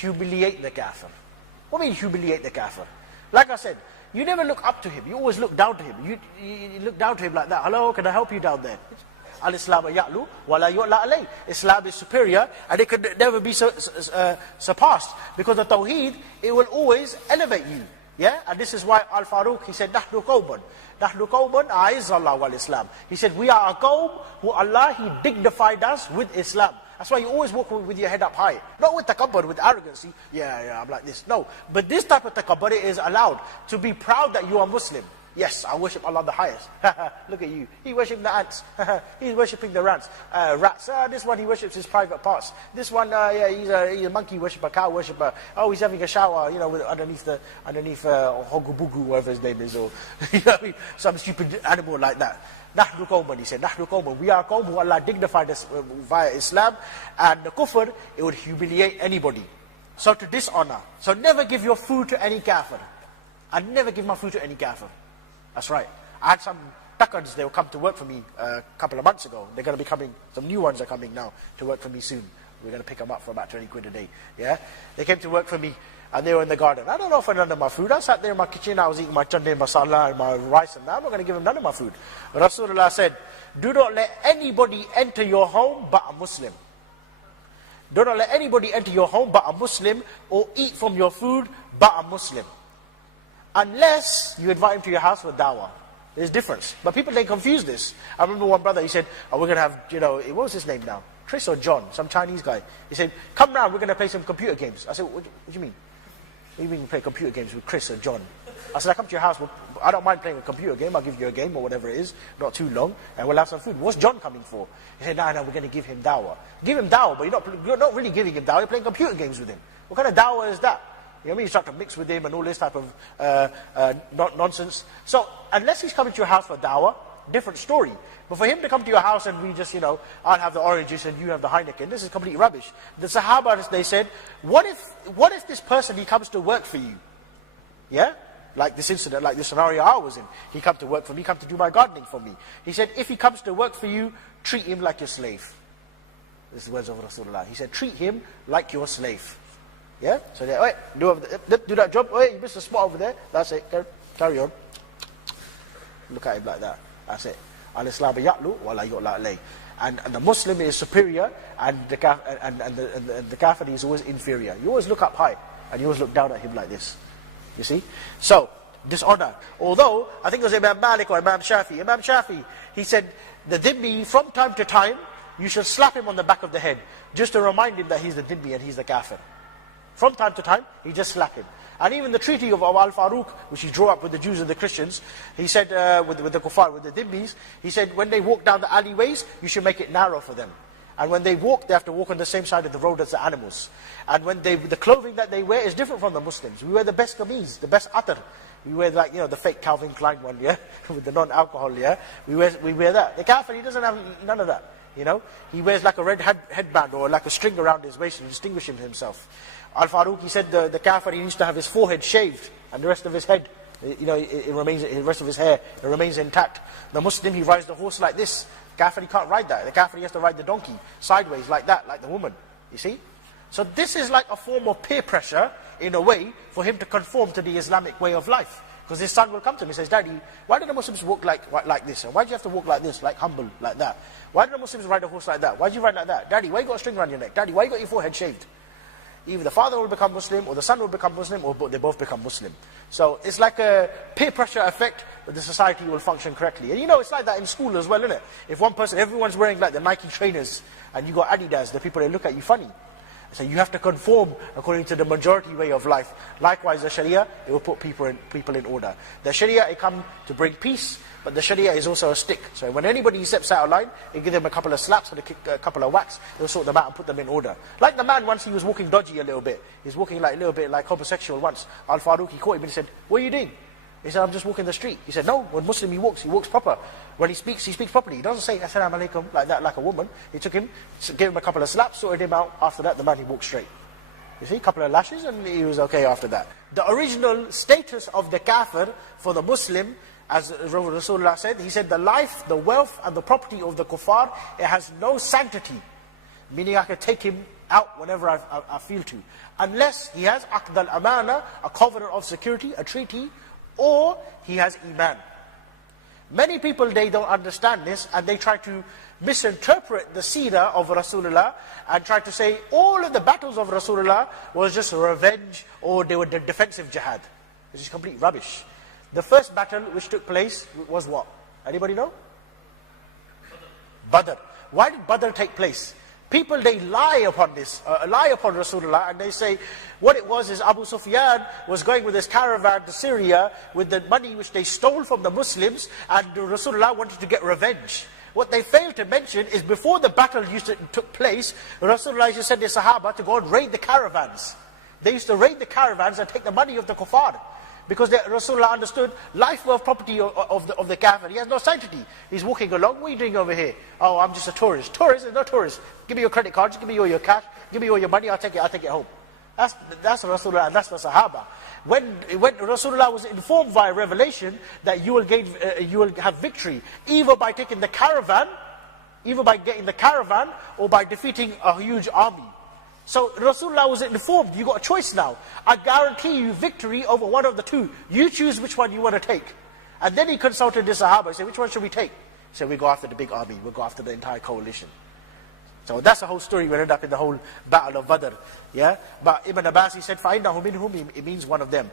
humiliate the kafir. What do you mean humiliate the kafir? Like I said, you never look up to him, you always look down to him. You look down to him like that. Hello, can I help you down there? Al-Islam ya'lu wa la yu'la alayh. Islam is superior and it could never be surpassed. Because of Tawheed, it will always elevate you. Yeah? And this is why Al-Faruq, he said, Nahnu qawman. Nahnu qawman a'izzallah wal Islam. He said, we are a qawm who Allah, He dignified us with Islam. That's why you always walk with your head up high. Not with takabbur, with arrogance. Yeah, I'm like this. No. But this type of takabbur is allowed. To be proud that you are Muslim. Yes, I worship Allah the highest. Look at you. He worships the ants. He's worshipping the rats. This one, he worships his private parts. This one, he's a monkey worshipper, cow worshipper. Oh, he's having a shower, underneath Hogu Bugu, whatever his name is, or some stupid animal like that. Nahnu qawman, he said, Nahnu qawman. We are a qawm who Allah dignified us via Islam. And the kufr, it would humiliate anybody. So to dishonor. So never give your food to any kafir. I never give my food to any kafir. That's right. I had some takkans, they will come to work for me a couple of months ago. They're going to be coming, some new ones are coming now to work for me soon. We're going to pick them up for about 20 quid a day. Yeah? They came to work for me and they were in the garden. I don't offer none of my food. I sat there in my kitchen, I was eating my chande masala and my rice and that. I'm not going to give them none of my food. Rasulullah said, do not let anybody enter your home but a Muslim. Do not let anybody enter your home but a Muslim, or eat from your food but a Muslim. Unless you invite him to your house for dawah. There's difference. But people, they confuse this. I remember one brother, he said, we're going to have, what was his name now? Chris or John, some Chinese guy. He said, come round, we're going to play some computer games. I said, what do you mean? What do you mean we play computer games with Chris or John? I said, I come to your house, I don't mind playing a computer game, I'll give you a game or whatever it is, not too long, and we'll have some food. What's John coming for? He said, no, we're going to give him dawah. Give him dawah, but you're not really giving him dawah, you're playing computer games with him. What kind of dawah is that? You know what I mean? You start to mix with him and all this type of nonsense. So, unless he's coming to your house for dawah, different story. But for him to come to your house and we just, I'll have the oranges and you have the Heineken, this is complete rubbish. The Sahaba, they said, what if this person, he comes to work for you? Yeah? Like this incident, like this scenario I was in. He come to work for me, come to do my gardening for me. He said, if he comes to work for you, treat him like your slave. This is the words of Rasulullah. He said, treat him like your slave. Yeah? So they, wait, do that job. Wait, you missed a spot over there. That's it. Carry on. Look at him like that. That's it. Al-Islam ya'lu wa la yu'la alayh. And the Muslim is superior, and the kafir is always inferior. You always look up high, and you always look down at him like this. You see? So, dishonor. Although, I think it was Imam Malik or Imam Shafi. Imam Shafi, he said, the dhimmi, from time to time, you should slap him on the back of the head, just to remind him that he's the dhimmi and he's the kafir. From time to time, he just slapped him. And even the treaty of Al-Faruq, which he drew up with the Jews and the Christians, he said, with the kuffar, with the dhimmis, he said, when they walk down the alleyways, you should make it narrow for them. And when they walk, they have to walk on the same side of the road as the animals. And when the clothing that they wear is different from the Muslims. We wear the best kameez, the best atar. We wear like, the fake Calvin Klein one, yeah? With the non-alcohol, yeah? We wear that. The kafir, he doesn't have none of that, He wears like a red headband or like a string around his waist to distinguish himself. Al-Faruq, he said the kafir, he used to have his forehead shaved and the rest of his head, it remains, the rest of his hair, it remains intact. The Muslim, he rides the horse like this. The kafir, he can't ride that. The kafir, he has to ride the donkey sideways like that, like the woman. You see? So this is like a form of peer pressure, in a way, for him to conform to the Islamic way of life. Because his son will come to him and says, Daddy, why do the Muslims walk like this? And why do you have to walk like this, like humble, like that? Why do the Muslims ride a horse like that? Why do you ride like that? Daddy, why you got a string around your neck? Daddy, why you got your forehead shaved? Either the father will become Muslim, or the son will become Muslim, or they both become Muslim. So it's like a peer pressure effect, but the society will function correctly. And it's like that in school as well, isn't it? If one person, everyone's wearing like the Nike trainers, and you got Adidas, the people, they look at you funny. So you have to conform according to the majority way of life. Likewise, the Sharia, it will put people in order. The Sharia, it comes to bring peace, but the Sharia is also a stick. So when anybody steps out of line, you give them a couple of slaps and a couple of whacks, they'll sort them out and put them in order. Like the man, once he was walking dodgy a little bit. He's walking like a little bit like homosexual once. Al-Faruq, he caught him and he said, what are you doing? He said, I'm just walking the street. He said, no, when Muslim he walks proper. When he speaks properly. He doesn't say, Assalamu alaikum, like that, like a woman. He took him, gave him a couple of slaps, sorted him out. After that, the man, he walked straight. You see, a couple of lashes, and he was okay after that. The original status of the kafir for the Muslim, as Rasulullah said, he said, the life, the wealth, and the property of the kuffar, it has no sanctity. Meaning I can take him out whenever I feel to. Unless he has aqd al-amana, a covenant of security, a treaty, or he has iman. Many people, they don't understand this, and they try to misinterpret the seerah of Rasulullah, and try to say all of the battles of Rasulullah was just revenge, or they were defensive jihad. This is complete rubbish. The first battle which took place was what? Anybody know? Badr. Why did Badr take place? People, they lie upon this, lie upon Rasulullah, and they say what it was is Abu Sufyan was going with his caravan to Syria with the money which they stole from the Muslims, and Rasulullah wanted to get revenge. What they failed to mention is before the battle took place, Rasulullah used to send the Sahaba to go and raid the caravans. They used to raid the caravans and take the money of the kuffar. Because Rasulullah understood life wealth property of the kafir. He has no sanctity. He's walking along. What are you doing over here? Oh, I'm just a tourist. Tourist is no tourist. Give me your credit card. Just give me all your cash. Give me all your money. I'll take it home. That's Rasulullah, and that's the Sahaba. When Rasulullah was informed via revelation that you will have victory either by taking the caravan, either by getting the caravan, or by defeating a huge army. So Rasulullah was informed, you got a choice now. I guarantee you victory over one of the two. You choose which one you want to take. And then he consulted the Sahaba. He said, which one should we take? He said, we go after the big army. We'll go after the entire coalition. So that's the whole story. We ended up in the whole battle of Badr. Yeah? But Ibn Abbas, he said, فَإِنَّهُ مِنْهُمْ, it means one of them.